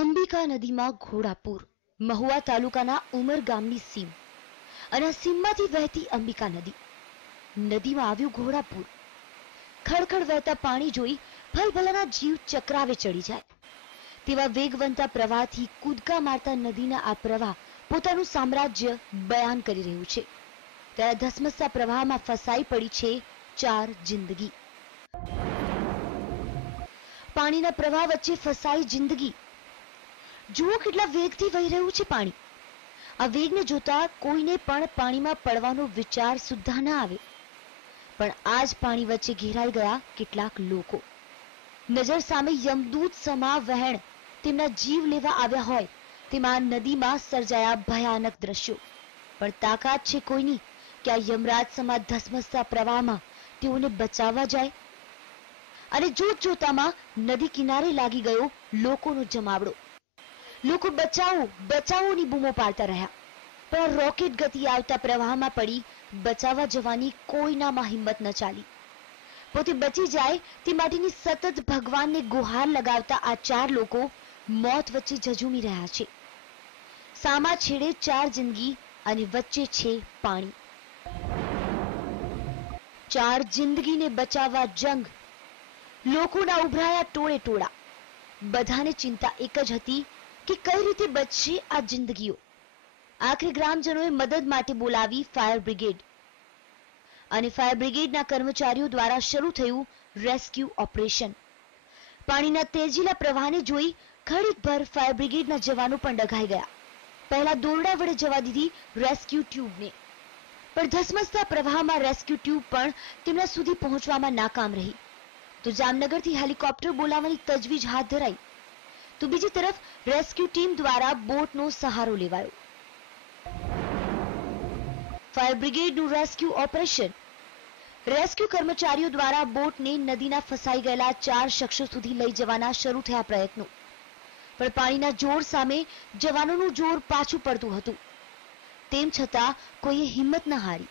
અંબિકા નદીમાં ઘોડાપુર મહુવા તાલુકાના ઉમર ગામની સીમ અને આ સીમમાંથી વહેતી અંબિકા નદીમાં આવ્યું ઘોડાપુર। ખળખળ વહેતા પાણી જોઈ ભલભલાના જીવ ચક્રાવે ચડી જાય તેવા વેગવંતા પ્રવાહથી કૂદકા મારતા નદીના આ પ્રવાહ પોતાનું સામ્રાજ્ય બયાન કરી રહ્યું છે। ત્યારે ધસમસતા પ્રવાહમાં ફસાઈ પડી છે 4 જિંદગી। પાણીના પ્રવાહ વચ્ચે ફસાઈ જિંદગી। જુઓ કેટલા વેગથી વહી રહ્યું છે પાણી। આ વેગને જોતા કોઈને પણ પાણીમાં પડવાનો વિચાર સુદ્ધા ન આવે, પણ આ જ પાણી વચ્ચે ઘેરાઈ ગયા કેટલાક લોકો। નજર સામે યમદૂત સમા વહેણ તેમના જીવ લેવા આવ્યા હોય તેમાં નદીમાં સર્જાયા ભયાનક દ્રશ્યો। પણ તાકાત છે કોઈની કે આ યમરાજ સમા ધસમસતા પ્રવાહમાં તેઓને બચાવવા જાય। અને જોત જોતામાં નદી કિનારે લાગી ગયો લોકોનો જમાવડો। લોકો બચાવો બચાવોની બૂમો પાડતા રહ્યા, પણ રોકેટ ગતિ આવતા પ્રવાહમાં પડી બચાવવા જવાની કોઈનામાં હિંમત ન ચાલી। પોતે બચી જાય તે માટેની સતત ભગવાનને ગુહાર લગાવતા આ 4 લોકો મોત વચ્ચે ઝઝૂમી રહ્યા છે। સામા છેડે 4 જિંદગી અને વચ્ચે છે પાણી। 4 જિંદગીને બચાવવા જંગ। લોકોના ઉભરાયા ટોળે ટોળા। બધાને ચિંતા એક જ હતી કે કઈ રીતે બચશે આ જિંદગીઓ। આખરે ગ્રામજનોએ મદદ માટે બોલાવી ફાયર બ્રિગેડ અને ફાયર બ્રિગેડના કર્મચારીઓ દ્વારા શરૂ થયું રેસ્ક્યુ ઓપરેશન। પાણીના તેજીલા પ્રવાહને જોઈ ઘડીકભર ફાયર બ્રિગેડના જવાનો પણ ડઘાઈ ગયા। પહેલા દોરડા વડે જવા દીધી રેસ્ક્યુ ટ્યુબને, પણ ધસમસતા પ્રવાહમાં રેસ્ક્યુ ટ્યુબ પણ તેમના સુધી પહોંચવામાં નાકામ રહી। તો જામનગરથી હેલિકોપ્ટર બોલાવવાની તજવીજ હાથ ધરાઈ, તો બીજી તરફ રેસ્ક્યુ ટીમ દ્વારા બોટનો સહારો લેવાયો। ફાયર બ્રિગેડનું રેસ્ક્યુ ઓપરેશન। રેસ્ક્યુ કર્મચારીઓ દ્વારા બોટને નદીના ફસાઈ ગયેલા 4 શખ્સો સુધી લઈ જવાના શરૂ થયા પ્રયત્નો, પણ પાણીના જોર સામે જવાનોનું જોર પાછું પડતું હતું। તેમ છતાં કોઈએ હિંમત ન હારી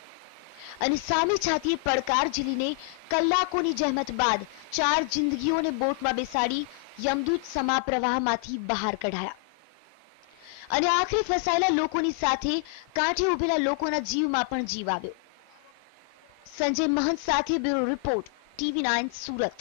અને સામે છાતીએ પડકાર ઝીલીને કલાકોની જહેમત બાદ 4 જિંદગીઓને બોટમાં બેસાડી યમદૂત સમા પ્રવાહમાંથી બહાર કઢાયા અને આખરે ફસાયેલા લોકોની સાથે કાંઠે ઉભેલા લોકોના જીવમાં પણ જીવ આવ્યો। સંજય મહંત સાથે બ્યુરો રિપોર્ટ, TV9 સુરત।